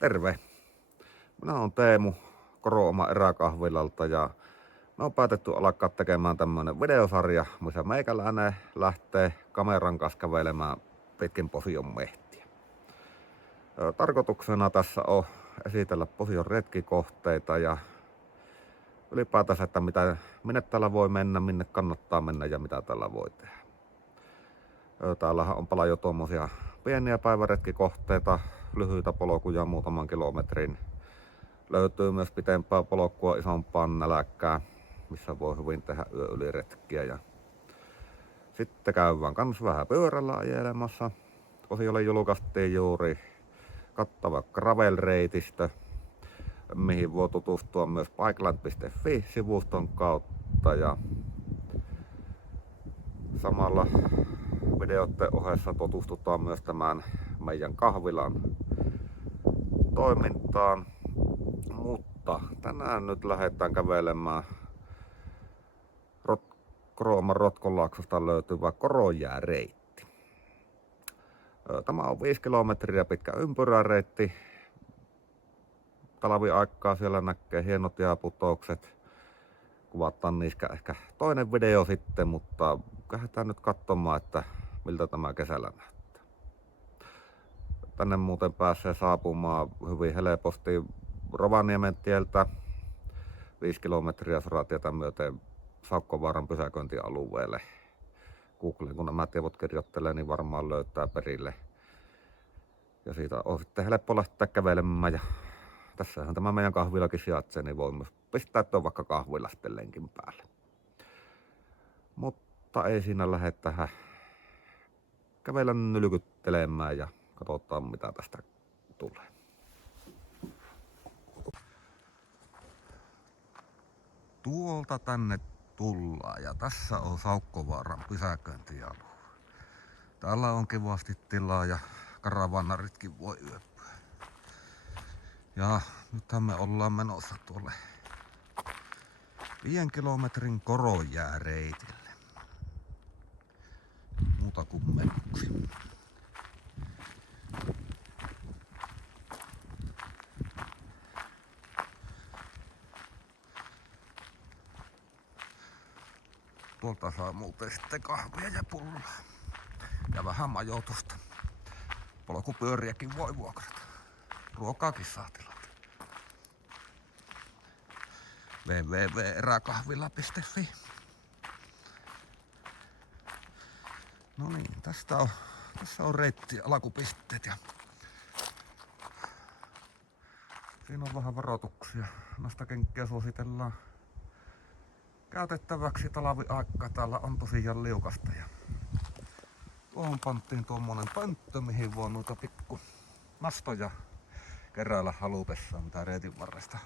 Terve! Minä olen Teemu Korooma Eräkahvilalta ja me on päätetty alkaa tekemään tämmönen videosarja, missä meikäläinen lähtee kameran kanssa kävelemään pitkin Posion mehtiä. Tarkoituksena tässä on esitellä Posion retkikohteita ja ylipäätänsä, että minne täällä voi mennä, minne kannattaa mennä ja mitä täällä voi tehdä. Täällähän on paljon jo tuommoisia pieniä päiväretkikohteita, lyhyitä polkuja muutaman kilometrin. Löytyy myös pitempää polkua isompaan nälkään, missä voi hyvin tehdä yöyliretkiä. Ja sitten käydään kans vähän pyörällä ajelemassa. Posiolle julkaistiin juuri kattava gravel-reitistö, mihin voi tutustua myös bikeland.fi-sivuston kautta. Ja samalla videoiden ohessa tutustutaan myös tämän meidän kahvilan toimintaan. Mutta tänään nyt lähdetään kävelemään Korooman Rotkonlaaksosta löytyvä Korojääreitti. Tämä on 5 kilometriä pitkä ympyräreitti. Talviaikaa siellä näkee hienot jääputoukset. Kuvataan niistä ehkä toinen video sitten, mutta lähdetään nyt katsomaan, että miltä tämä kesällä näyttää. Tänne muuten pääsee saapumaan hyvin helposti Rovaniemen tieltä 5 kilometriä soratietä myöten Saukkovaaran pysäköintialueelle. Googleen, kun nämä tiedot kirjoittelee, niin varmaan löytää perille. Ja siitä on sitten helppo lähteä kävelemään. Ja tässähän tämä meidän kahvilakin sijaitsee, niin voi myös pistää tuon vaikka kahvila sitten lenkin päälle. Mutta ei siinä lähde tähän kävellä nylkyttelemään ja katsotaan mitä tästä tulee. Tuolta tänne tullaan ja tässä on Saukkovaaran pysäköintialue. Täällä on kivasti tilaa ja karavanaritkin voi yöpyä. Ja nythän me ollaan menossa tuolle 5 kilometrin Korojääreitille. Muuta kuin menoksi. Tuolta saa muuten sitten kahvia ja pullaa. Ja vähän majoitusta. Polkupyöriäkin voi vuokrata. Ruokaakin saa tilata. www.eräkahvila.fi. No niin, tässä on reitti alkupisteet ja siinä on vähän varoituksia. Noista kenkkiä suositellaan käytettäväksi talviaikaa. Täällä on tosiaan liukasta ja tuohon panttiin tuommoinen pönttö, mihin voi noita pikku nastoja keräillä halutessaan, mitä reitin varresta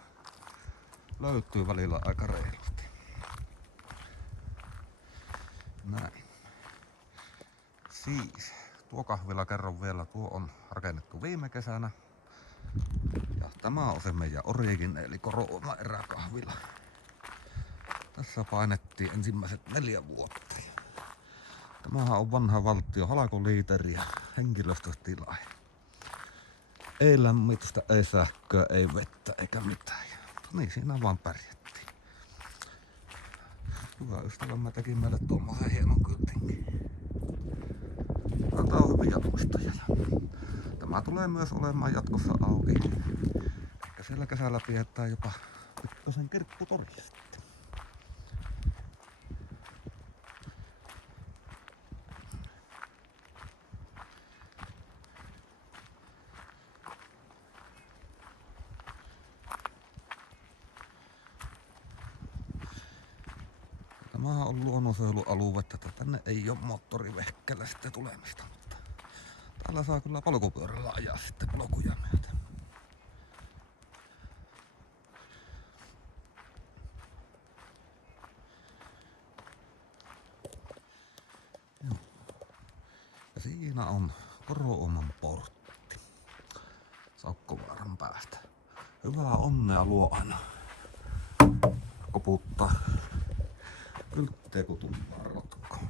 löytyy välillä aika reilusti. Näin. Siis, tuo kahvila kerron vielä, tuo on rakennettu viime kesänä. Ja tämä on se meidän origin, eli Korooma Eräkahvila. Tässä painettiin ensimmäiset 4 vuotta. Tämähän on vanha valtio halkoliiteri ja henkilöstötila. Ei lämmitystä, ei sähköä, ei vettä eikä mitään. Niin siinä vaan pärjättiin. Hyvä ystävämme teki meille tuommoisen hienon kyltinkin. Tää on hyviä muistoja. Tämä tulee myös olemaan jatkossa auki. Ehkä siellä kesällä pidetään jopa pikkasen kirpputoria sitten. Tämähän on luonnonsuojelualuetta, että tänne ei ole moottorivehkeellä sitten tulemista, mutta täällä saa kyllä polkupyörällä ajaa sitten polkuja myöten. Ja siinä on Korooman portti Saukkovaaran päästä. Hyvää onnea luo aina koputtaa kylttejä kun tullaan Rotkoon.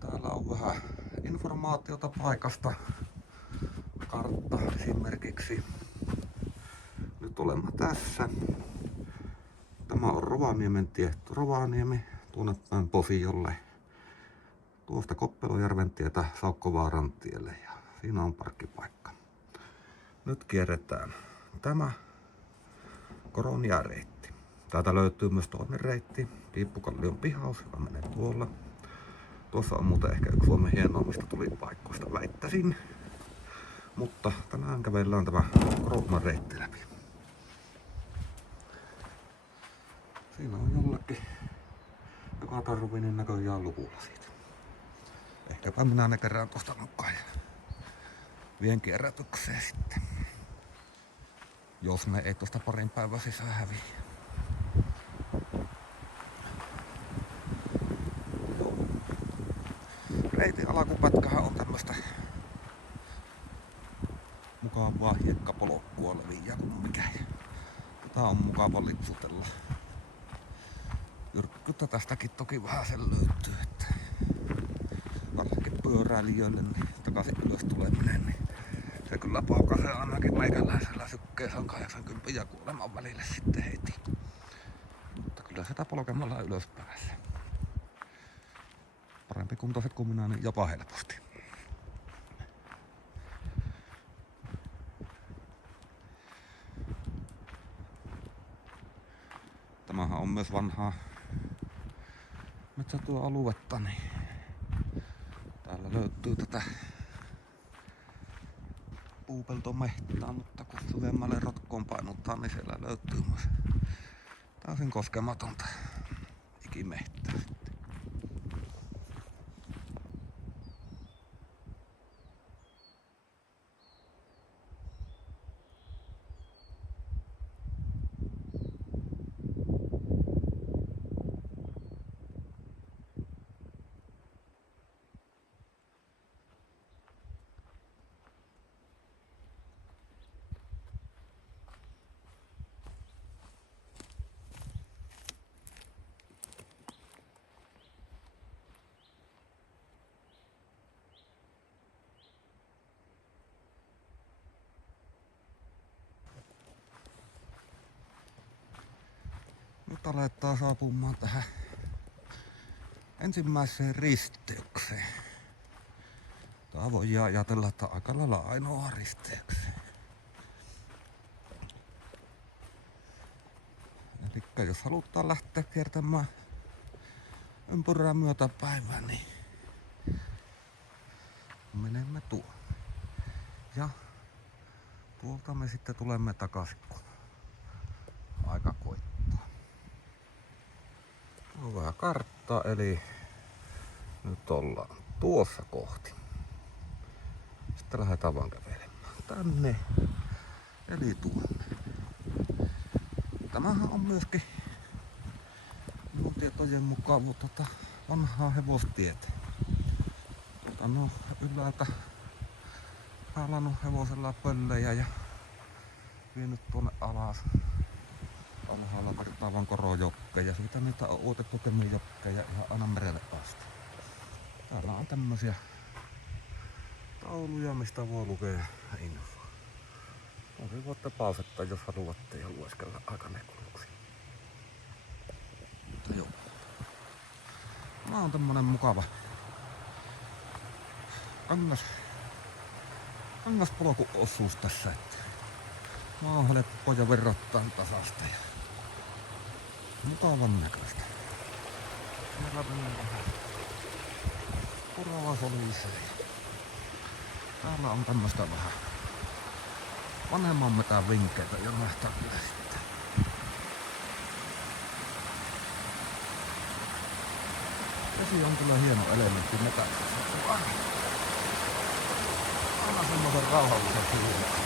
Täällä on vähän informaatiota paikasta. Kartta esimerkiksi. olemme tässä. Tämä on Rovaniemen tie, Rovaniemi, tuonne päin Posiolle. Tuosta Koppelojärven tietä Saukkovaaran tielle ja siinä on parkkipaikka. Nyt kierretään tämä Koronia-reitti. Täältä löytyy myös toinen reitti, Piippukallion pihaus, joka menee tuolla. Tuossa on muuten ehkä yksi Suomen hienoimmista tulipaikkoista, väittäisin. Mutta tänään kävellään tämä Koronan reitti läpi. Siinä on jollakin joka tarvinen näköjään luvulla siitä. Ehkäpä minä ne kerään tuosta mukaan ja vien kierrätykseen sitten. Jos ne ei tuosta parin päivän sisään häviä. Reitin alkupätkähän on tämmöstä mukavaa hiekkapolkkua leviää kuin mikä. Tätä on mukava lipsutella. Jyrkkyyttä tästäkin toki vähän sen löytyy, että varsinkin pyöräilijöille niin takaisin ylös tuleminen, niin se kyllä paukaisee ainakin meikäläisellä sykkeessä on 80 ja kuoleman välille sitten heti. Mutta kyllä sitä polkemalla ylös pääsee. Parempi kuntoiset kuin minä, niin jopa helposti. Tämähän on myös vanhaa metsätyöaluetta, niin täällä löytyy tätä puupeltomehtää, mutta kun syvemmälle rotkoon painutaan, niin siellä löytyy myös täysin koskematonta ikimehtää. Nyt aletaan saapumaan tähän ensimmäiseen risteykseen. Tää voidaan ajatella, että aika lailla ainoa risteykseen. Elikkä jos halutaan lähteä kiertämään ympyrää myötäpäivää, niin menemme tuonne. Ja tuolta me sitten tulemme takaisin, kun aika koittaa. On vähän karttaa, eli nyt ollaan tuossa kohti. Sitten lähdetään vaan kävelemään tänne, eli tuonne. Tämähän on myöskin minun tietojen mukaan vanhaa hevostietä. No ylhäältä alannut hevosella pöllejä ja vienyt tuonne alas. Alhaalla virtaavan Korojokeen ja siitä niitä on otettu Kemijokeen ja ihan aina merelle asti. Täällä on tämmösiä tauluja, mistä voi lukea infoa. Tosi voitte pausettaa, jos haluatte ja lueskella aikanekuluksi. Mutta joo. Tämä on tämmönen mukava kangaspolkuosuus tässä, että maa on helppo ja verrattain tasasta ja mukavan näköistä. Purava solisee. Täällä on tämmöstä vähän vanhemman metän vinkkeitä jo nähtää kyllä sitten. Vesi on kyllä hieno elementti metässä. Aina semmoisen rauhallisen fiiliksen.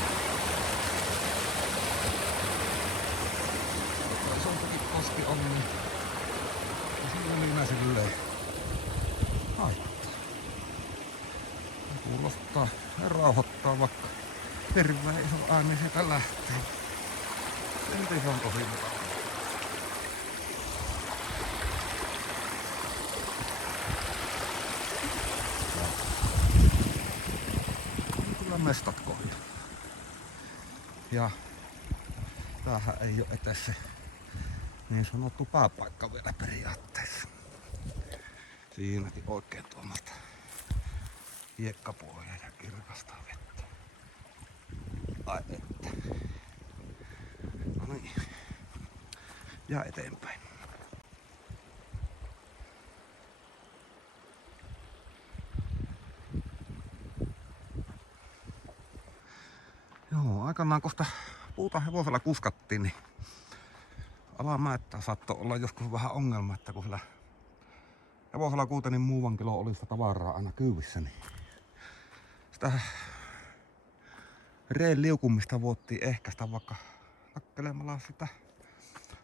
Isompikin koski on, niin sillä liinä silleen haittaa. Kuulostaa ja rauhoittaa, vaikka hirveän iso ääni sieltä lähtee. Silti se on tosi mukava. Kyllä mestat kohta. Ja tämähän ei ole etes se niin sanottu pääpaikka vielä periaatteessa. Siinäkin oikein tuommoista hiekkapohjaa ja kirkasta vettä. Ai että. No niin. Ja eteenpäin. Joo, aikanaan kun sitä puuta hevosella kuskattiin, niin alamäettä saattoi olla joskus vähän ongelma, että kun sillä hevosella kuitenkin muuan kilo oli sitä tavaraa aina kyyvissä, niin sitä reen liukumista voittiin ehkäistä vaikka nakkelemalla sitä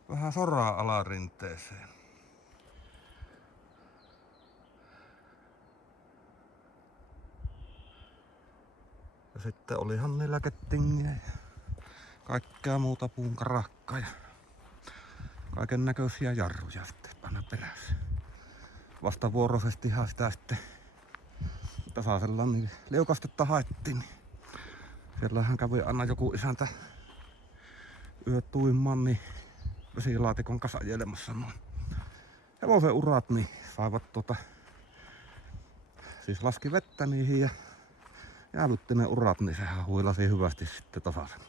vähän soraa alarinteeseen. Ja sitten olihan niillä kettingiä ja kaikkea muuta puun karakkaa ja kaiken näköisiä jarruja sitten aina perässä. Vastavuoroisestihan sitä sitten tasaisella niin liukastetta haettiin. Niin siellähän kävi aina joku isäntä yöt tuimaan niin vesilaatikon kasajelemassa noin hevosen urat, niin saivat siis laski vettä niihin ja jäävytti ne urat, niin sehän huilasi hyvästi sitten tasaisen.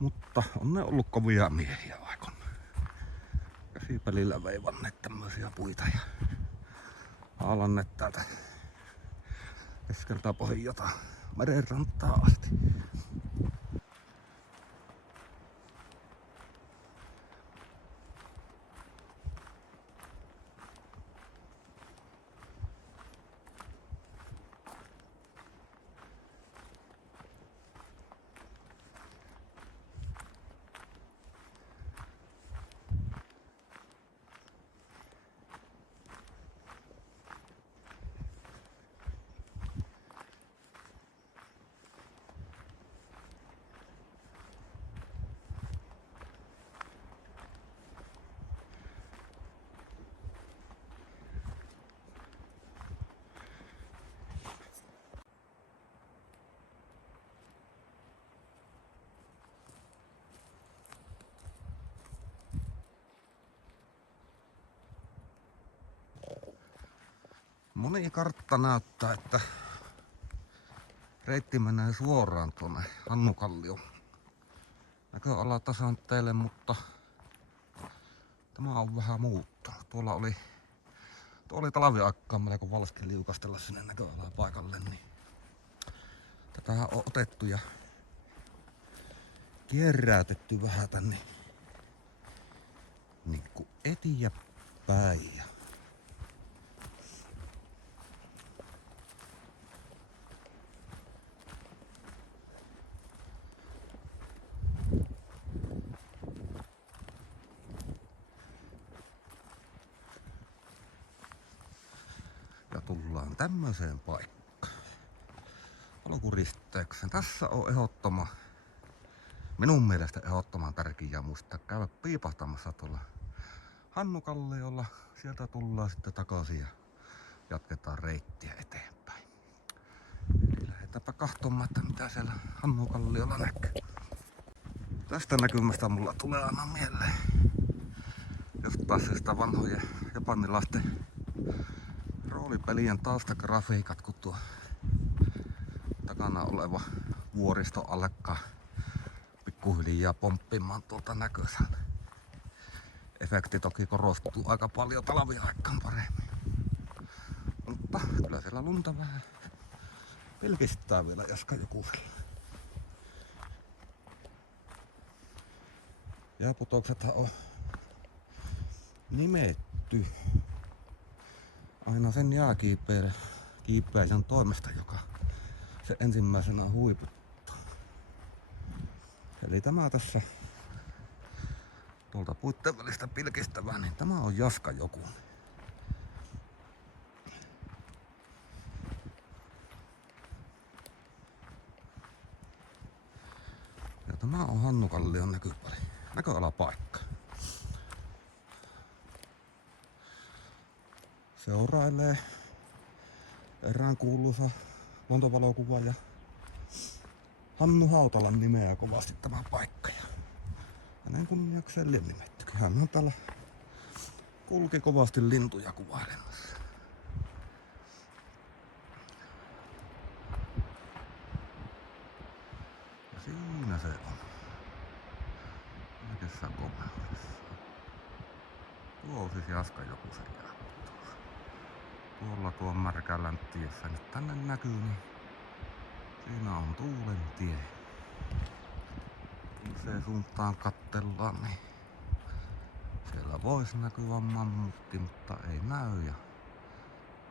Mutta on ne ollut kovia miehiä aikoina. Käsipelillä veivanneet tämmösiä puita ja haalanneet täältä keskeltä pohjata merenrantaa asti. Moni kartta näyttää, että reitti menee suoraan tuonne Hannukallioon näköalatasanteelle, mutta tämä on vähän muuttunut. Tuolla oli talviaikaan melko valskin liukastella sinne näköalapaikalle, niin tätähän on otettu ja kierräytetty vähän tänne niinku eteenpäin. Ja tullaan tämmöiseen paikkaan. Polkuristeyksen. Tässä on minun mielestä ehdottoman tärkeää muistaa käydä piipahtamassa tuolla Hannukalliolla. Sieltä tullaan sitten takaisin ja jatketaan reittiä eteenpäin. Eli lähdetäänpä katsomaan, että mitä siellä Hannukalliolla näkyy. Tästä näkymästä mulla tulee aina mieleen jostain syystä vanhojen japanilaisten roolipelien taustagrafiikat, kun tuo takana oleva vuoristo alkaa pikkuhiljaa pomppimaan tuolta näköiseltä. Efekti toki korostuu aika paljon talviaikaan paremmin. Mutta kyllä siellä lunta vähän pilkistää vielä Jaska Jokusella. Jääputoksethan on nimetty aina sen jääkiipeilijän toimesta, joka se ensimmäisenä huiputtaa. Eli tämä tässä tuolta puitten välistä pilkistävää, niin tämä on Jaska Jokunen. Ja tämä on Hannukallion näköalapaikka. Seurailee erään kuuluisa luontovalokuvaaja Hannu Hautalan nimeä kovasti tämä paikka. Ja hänen kunniakseen nimettykin. Hän on täällä kulki kovasti lintuja kuvailemassa. Ja siinä se on. Oikeassa komeudessa. Tuo on siis Jaska Jokusen jäävuotos. Tuolla tuo märkä läntti, jos se nyt tänne näkyy, niin siinä on Tuulen tie. Jos se suuntaan kattellaan, niin siellä voisi näkyä mammutti, mutta ei näy. Ja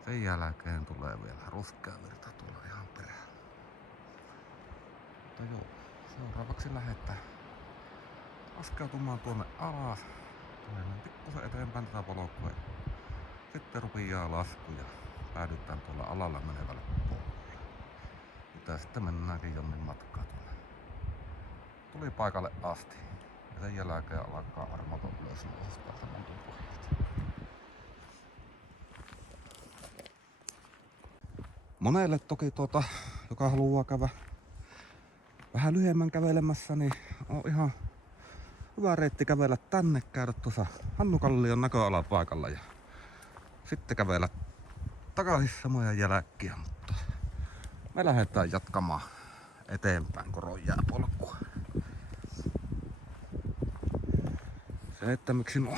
sen jälkeen tulee vielä ruskeavirta tuolla ihan perällä. Mutta joo, seuraavaksi lähdetään laskeutumaan tuonne alas. Käydään pikkusen eteenpäin tätä polkua. Sitten rupeaa lasku ja päädytään tuolla alalla menevälle puolelle. Mitä sitten mennäänkin jonnin matkaa tuonne tuli paikalle asti. Ja sen jälkeen alkaa armoton ylösnousu täältä montun pohjalta. Monelle toki joka haluaa käydä vähän lyhyemmän kävelemässä, niin on ihan hyvä reitti kävellä tänne, käydä tuossa Hannukallion näköalapaikalla ja sitten kävellä takaisin samoja jälkiä, mutta me lähdetään jatkamaan eteenpäin Koron jääpolkua. Se, että miksi nuo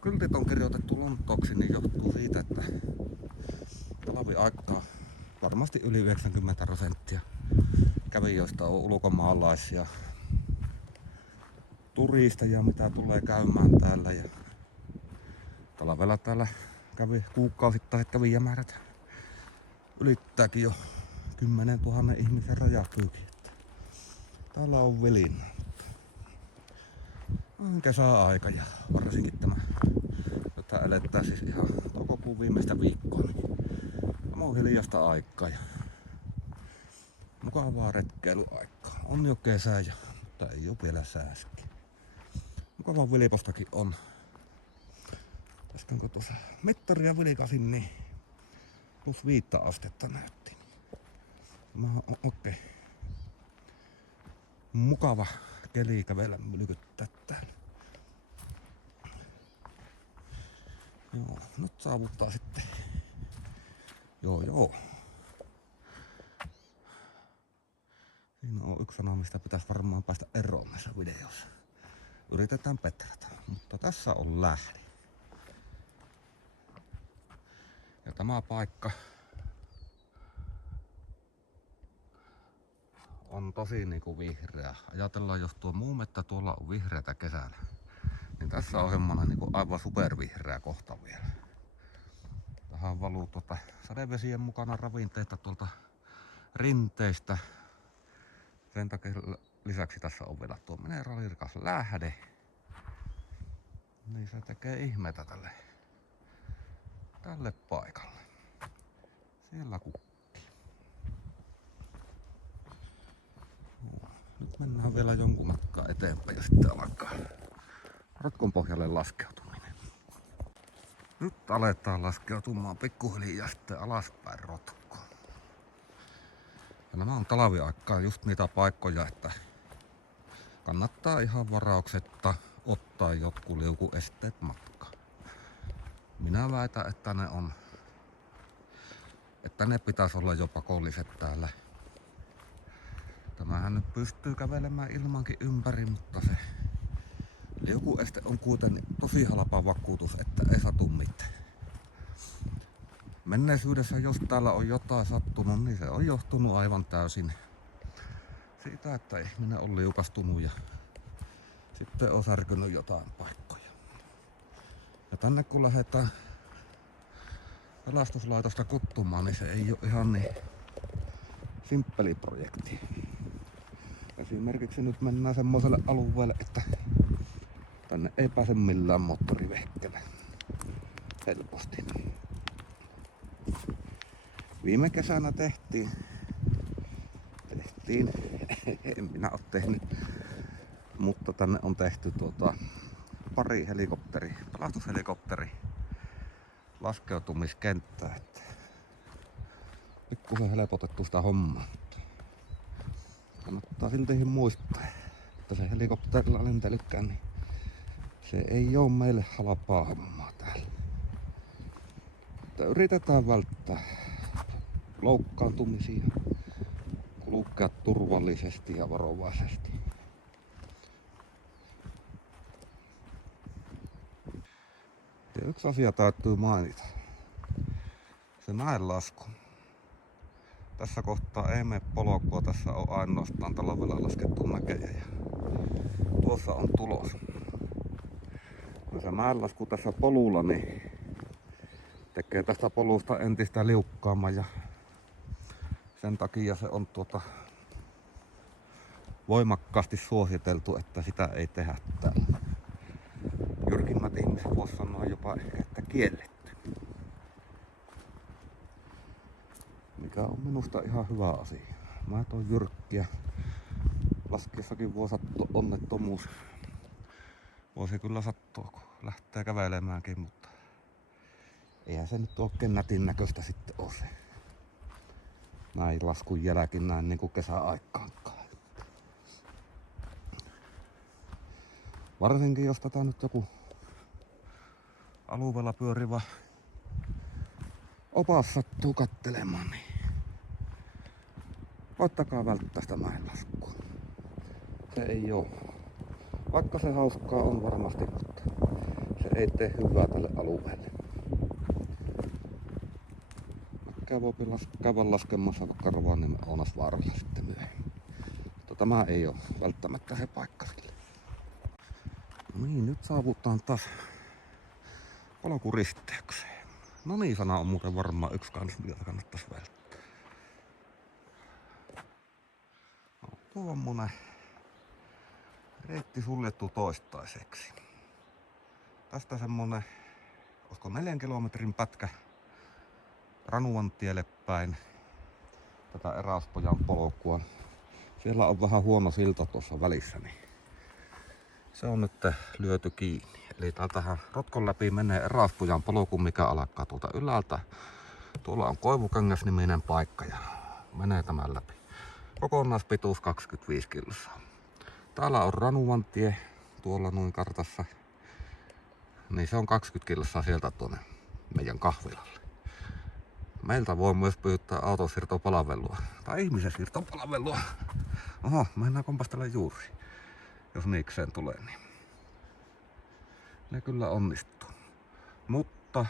kyltit on kirjoitettu Lontooksi, niin johtuu siitä, että talviaikaa varmasti yli 90% kävijöistä on ulkomaalaisia turisteja, mitä tulee käymään täällä. Ja talvella täällä kuukausittaiset kävijämäärät ylittääkin jo 10 000 ihmisen rajapyykin. Täällä on vilinä. On kesäaika ja varsinkin jota eletään siis ihan toukokuun viimeistä viikkoa, niin tämä on hiljaista aikaa ja mukavaa retkeilyaikaa. On jo kesä, mutta ei ole vielä sääski. Mukavaa vilpostakin on. Tästä kun tuossa mittaria vilkasin, niin +5 astetta näytti. Mä on oikein mukava keli kävellä mylkyttää täällä. Joo, nyt saavuttaa sitten. Joo. Siinä on yksi sana, mistä pitäisi varmaan päästä eroon näissä videoissa. Yritetään petrata, mutta tässä on lähde. Ja tämä paikka on tosi niinku vihreä. Ajatellaan, jos tuo muu mettä tuolla on vihreätä kesällä, niin tässä on semmonen niinku aivan supervihreä kohta vielä. Tähän valuu sadevesien mukana ravinteita tuolta rinteistä. Sen takia lisäksi tässä on vielä tuo mineraalirikas lähde. Niin se tekee ihmeitä tälle paikalle. Siellä kukki. Nyt mennään vielä jonkun matkaa eteenpäin ja sitten alkaa rotkon pohjalle laskeutuminen. Nyt aletaan laskeutumaan pikkuhiljaa sitten alaspäin rotkoon. Ja nämä on talviaikaa just niitä paikkoja, että kannattaa ihan varauksetta ottaa jotkut liukuesteet matkaan. Minä väitän, että ne pitäisi olla jo pakolliset täällä. Tämähän nyt pystyy kävelemään ilmankin ympäri, mutta se liukueste on kuitenkin tosi halpa vakuutus, että ei satu mitään. Menneisyydessä, jos täällä on jotain sattunut, niin se on johtunut aivan täysin siitä, että ihminen on liukastunut ja sitten on särkynyt jotain paikkoja. Ja tänne kun lähdetään pelastuslaitosta kuttumaan, niin se ei ole ihan niin simppeli projekti. Esimerkiksi nyt mennään semmoiselle alueelle, että tänne ei pääse millään moottorivehkellä helposti. Viime kesänä tehtiin, en minä ole tehnyt, mutta tänne on tehty pari pelastushelikopteri laskeutumiskenttää, että pikkusen helpotettu sitä hommaa. kannattaa silti muistaa, että se helikopterilla lentelykään, niin se ei oo meille halpaa hommaa täällä. Että yritetään välttää loukkaantumisia, kulkea turvallisesti ja varovaisesti. Ja yksi asia täytyy mainita. Se mäenlasku. Tässä kohtaa ei mene polkua, tässä on ainoastaan talvella laskettu mäkejä ja tuossa on tulos. No se mäenlasku tässä polulla niin tekee tästä polusta entistä liukkaamman ja sen takia se on voimakkaasti suositeltu, että sitä ei tehdä täällä. Jyrkimmät ihmiset vois sanoa jopa ehkä, että kielletty. Mikä on minusta ihan hyvä asia. Mä oon jyrkkiä. Laskiessakin voi sattua onnettomuus. Voisi kyllä sattua, kun lähtee kävelemäänkin, mutta eihän se nyt oikein nätin näköistä sitten ole se. Näin laskun jälkin näin niin kuin kesäaikaankaan. Varsinkin jos tätä nyt joku alueella pyörivä opas sattuu kattelemaan, niin koittakaa välttää sitä mäenlaskua. Se ei oo. Vaikka se hauskaa on varmasti, mutta se ei tee hyvää tälle alueelle. Voi käydä laskemassa vaikka Rovaniemen Ounasvaaralla sitten myöhemmin. Mutta tämä ei ole välttämättä se paikka sille. No niin, nyt saavutaan taas polkuristeykseen. No niin, sana on muuten varmaan yksi kans, mitä kannattaisi välttää. No, tuommoinen reitti suljettu toistaiseksi. Tästä semmonen, olisiko 4 kilometrin pätkä Ranuantielle päin tätä Eräspojan polkua. Siellä on vähän huono silta tuossa välissä, niin se on nyt lyöty kiinni. Eli täältähän Rotkon läpi menee Eräspojan polku, mikä alkaa tuolta ylältä. Tuolla on Koivukangas-niminen paikka ja menee tämän läpi. Kokonaispituus 25 kilsaa. Täällä on Ranuantie tuolla noin kartassa. Niin se on 20 kilsaa sieltä tuonne meidän kahvilalle. Meiltä voi myös pyytää autosiirtopalvelua tai ihmisen siirtopalvelua. Oho, mennään kompastella juuri. Jos niikseen tulee, niin ne kyllä onnistuu. Mutta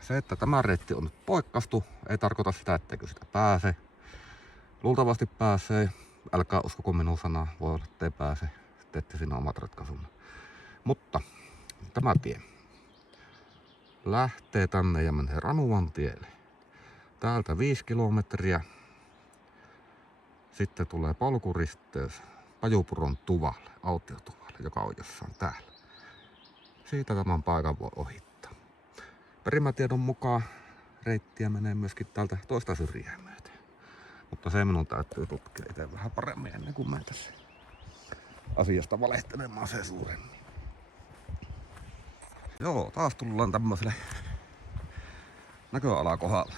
se, että tämä reitti on nyt poikkastu, ei tarkoita sitä, etteikö sitä pääse. Luultavasti pääsee. Älkää uskoko minun sanaa, voi olla, ettei pääse. Teette siinä omat ratkaisunne. Mutta tämä tie lähtee tänne ja menee Ranuantielle. Täältä 5 kilometriä. Sitten tulee polkuristeys Pajupuron tuvalle, autiotuvalle, joka on jossain täällä. Siitä tämän paikan voi ohittaa. Perimätiedon mukaan reittiä menee myöskin täältä toista syrjää myöten. Mutta se minun täytyy tutkia itse vähän paremmin ennen kuin menen tässä asiasta valehtelemaan se suuremmin. Joo, taas tullaan tämmöiselle näköalakohdalle.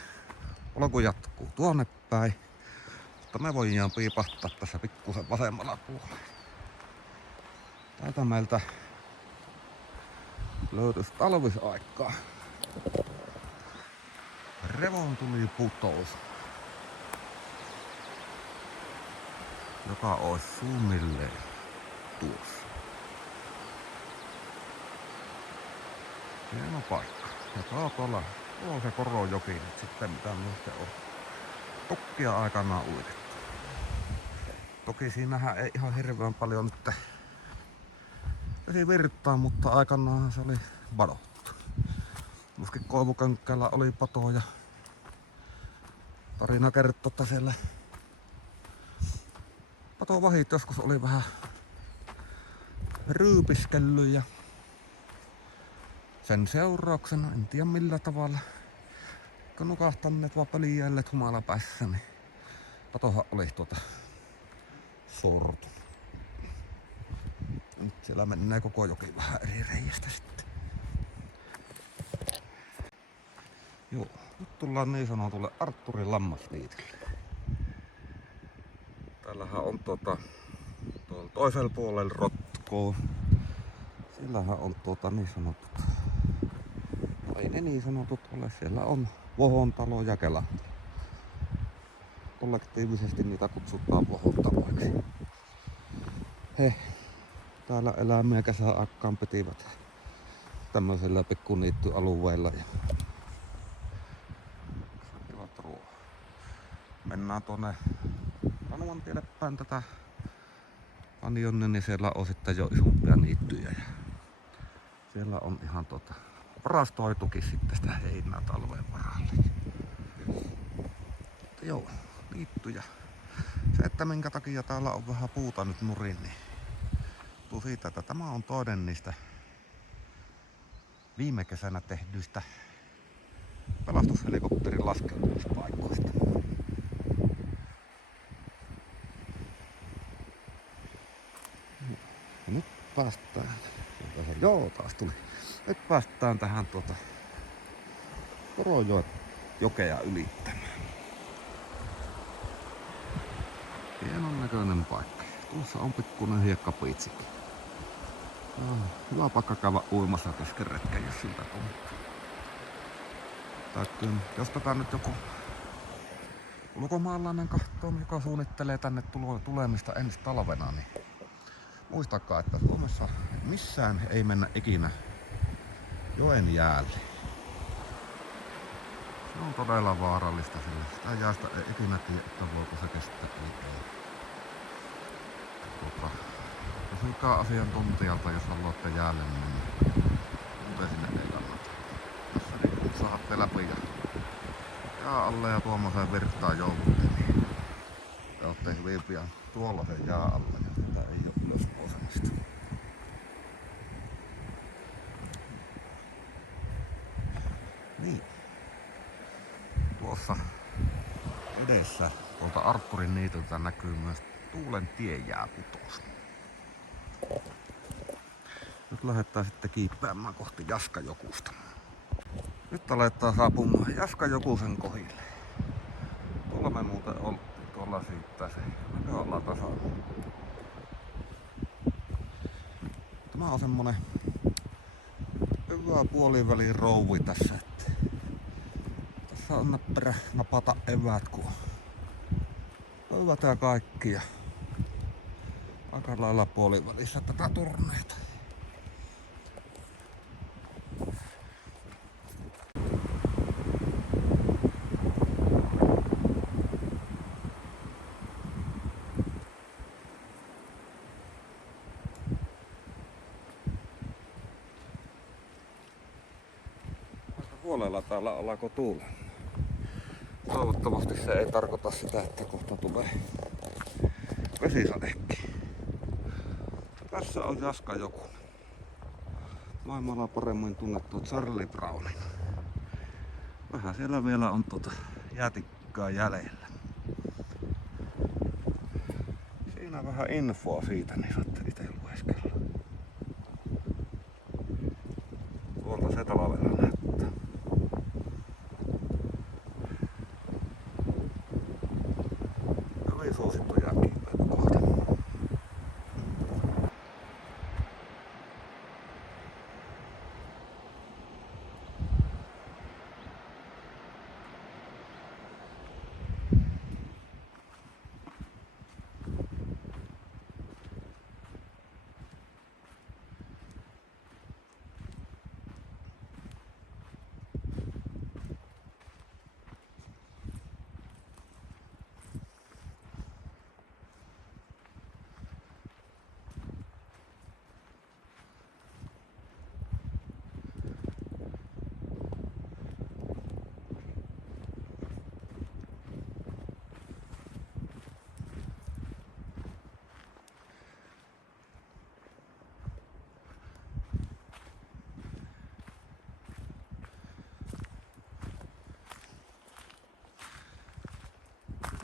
Polku jatkuu tuonne päin, mutta me voidaan piipahtaa tässä pikkusen vasemmalla puolella. Täältä meiltä löytyisi talvisaikaa revontuliputous, joka olisi suunnilleen tuossa. Hieno paikka. Ja tuolla on se Korojoki nyt sitten, mitä minusta on tukkia aikanaan uitettu. Toki siinähän ei ihan hirveän paljon nyt vesi virtaa, mutta aikanaan se oli padottu. Myöskin Koivukankkeella oli patoja. Tarina kertoo, että siellä patovahit joskus oli vähän ryypiskellyt ja sen seurauksena, en tiedä millä tavalla, kun nukahtaneet vaan pölijället humalapäissä, niin patohan oli sortu. Nyt siellä menee koko joki vähän eri reiästä sitten. Joo, nyt tullaan niin sanotulle Artturin lammasliitille. Täällähän on tuolla toisella puolella rotkoa. Sillähän on niin sanotut, ei ne niin sanotut ole, siellä on Vohontalo ja Kela. Kollektiivisesti niitä kutsutaan Vohontaloiksi. He täällä eläimiä kesäaikaan pitivät tämmöisellä pikkuniittyalueilla ja mennään tuonne Ranuantielle päin tätä kanjonne, niin siellä on sitten jo isompia niittyjä ja siellä on ihan varastoitukin sitten sitä heinää talven varalle. Mutta joo, niittyjä. Se, että minkä takia täällä on vähän puuta nyt nurin, niin tuu siitä, että tämä on toinen niistä viime kesänä tehdyistä pelastushelikopterin laskeutumispaikoista. Ja nyt päästään, joo taas tuli. Nyt päästään tähän Porojoen jokea ylittämään. Hienon näköinen paikka. Tuossa on pikkuinen hiekkapiitsikin. Hyvä paikka käydä uimassa kesken retken, jos siltä tuntuu. Tai jos tätä nyt joku ulkomaalainen kahtoo, joka suunnittelee tänne tulemista ensi talvena, niin muistakaa, että Suomessa missään ei mennä ikinä joen jäälle. Se on todella vaarallista, sillä sitä jäästä ei ikinä tiedä, että voiko se kestää ei. Kysykää asiantuntijalta, jos haluatte jäälle, niin muuten sinne ei kannata. Jos niin saatte läpi ja jää alle ja tuommoiseen virtaan joudutte, niin te olette hyvin pian tuolla sen jää alla ja sitä ei ole ylös nousemista. Niin. Tuossa edessä tuolta Arkkurin niityltä näkyy myös Tuulen tiejääputous. Nyt lähdetään sitten kiipeämään kohti Jaskajokusta. Nyt aletaan saapumaan Jaskajokusen kohdille. Tuolla me muuten oltiin, tuolla siittää se näköala tasalla. Tämä on semmonen hyvä puolivälin rouvi tässä. Tässä on näppärä napata eväät, kun hyvät ja kaikki. Ja aika lailla puolivälissä tätä turneita. Huolella täällä alako tuulla. Toivottavasti se ei tarkoita sitä, että kohta tulee vesisadekki. Tässä on Jaskajokunen. Maailmalla paremmin tunnettu Charlie Brownin. Vähän siellä vielä on jäätikkaa jäljellä. Siinä vähän infoa siitä, niin saatte itse lueskella. Tuolta se talvella näyttää. Hyvin suosittu jääkiipeilykohde.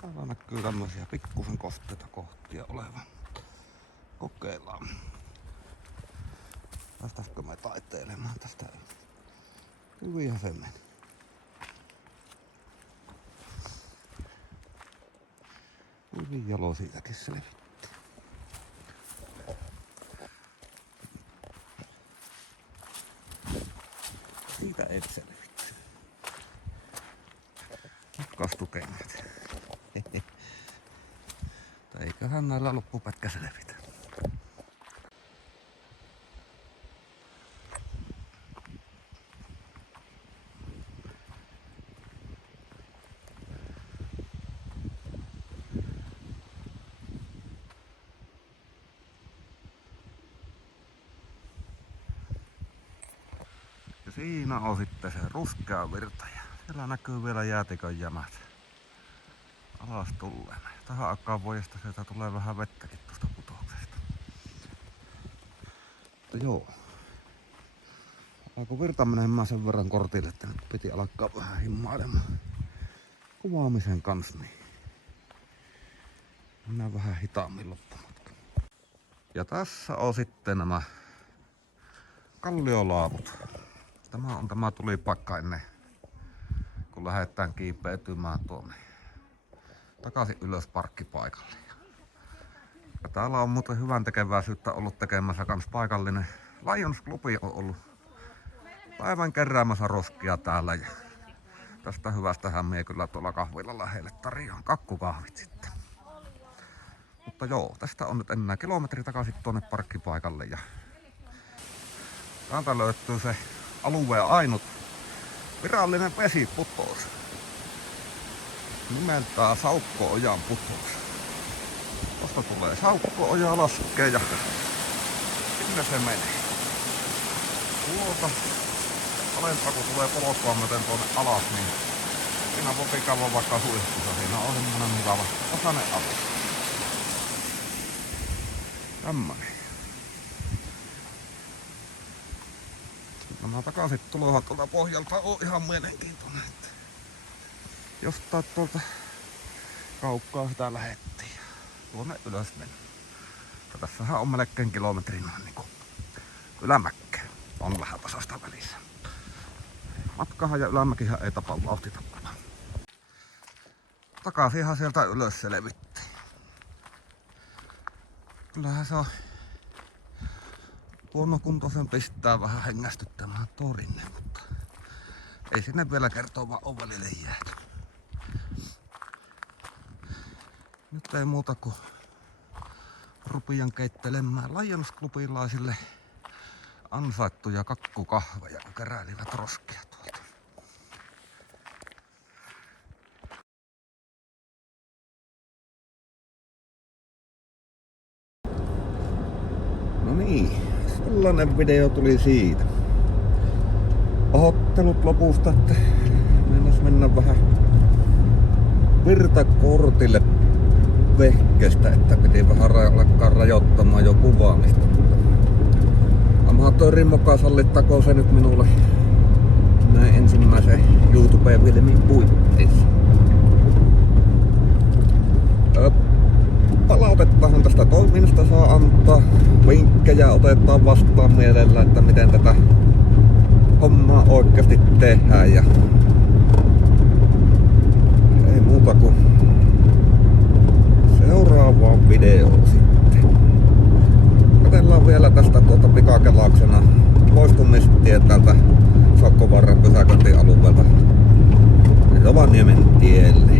Täällä näkyy tämmöisiä pikkusen kosteita kohtia olevan. Kokeillaan. Päästäisikö me taiteilemaan tästä? Hyvinhän se meni. Hyvin jalo siitäkin selvitti. Siitä ei selvitti. Kastukengät. Eiköhän näillä loppupätkä selvitä. Ja siinä on sitten se ruskea virta ja siellä näkyy vielä jäätikön jämät alas tulleen. Tähän aikaan vuodesta sieltä tulee vähän vettäkin tuosta putouksesta. Mutta joo. Alkoi virta menemään sen verran kortille, että nyt piti alkaa vähän himmailemaan kuvaamisen kanssa. Niin mennään vähän hitaammin loppumatka. Ja tässä on sitten nämä kalliolaavut. Tämä on tämä tulipaikka ennen kun lähdetään kiipeytymään tuonne takaisin ylös parkkipaikalle. Ja täällä on muuten hyvän tekeväisyyttä ollut tekemässä kans paikallinen Lions Klubi on ollut päivän keräämässä roskia täällä. Ja tästä hyvästähän mie kyllä tuolla kahvilalla heille tarjoan kakkukahvit sitten. Mutta joo, tästä on nyt enää kilometri takaisin tuonne parkkipaikalle. Ja täältä löytyy se alueen ainut virallinen vesiputous. Nimeltään Saukko-ojan putous. Tosta tulee Saukko-oja laskee ja sinne se menee. Tuolta alempaa kun tulee polkua myöten tuonne alas, niin siinä voi käydä vaikka suihkussa. Siinä on semmonen mukava tasainen alus. Tämmönen. Nämä takaisin tulohan tuolta pohjalta on ihan mielenkiintoinen. Jostain tuolta kaukkaa sitä lähettiin ja tuonne ylös mennään. Tässähän on melkein kilometrin niinku ylämäkkä. On vähän tasasta välissä. Matkahan ja ylämäkihän ei tapa vauhtita. Takaisinhan sieltä ylös selvittiin. Kyllähän se on huonokuntoisen pistää vähän hengästyttämään torinne, mutta ei sinne vielä kertoo vaan ole välille jääty. Nyt ei muuta kuin rupian keittelemään Lions Clubilaisille ansaittuja kakkukahveja, kun keräilivät roskia tuolta. No niin, sellainen video tuli siitä. Pahoittelut lopusta, että meinas mennä vähän virtakortille vehkestä, että piti vähän alkaa rajoittamaan jo kuvaamista. Amatöörin mukaan sallittakoon se nyt minulle näin ensimmäisen YouTube-filmin puitteissa. Palautettahan tästä toiminnasta saa antaa. Vinkkejä otetaan vastaan mielellä, että miten tätä hommaa oikeasti tehdään. Ja ei muuta kuin seuraavaan videoon sitten. Katsellaan vielä tästä pikakelauksena poistumistie täältä Saukkovarren pysäköintialueelta Rovaniemen tielle.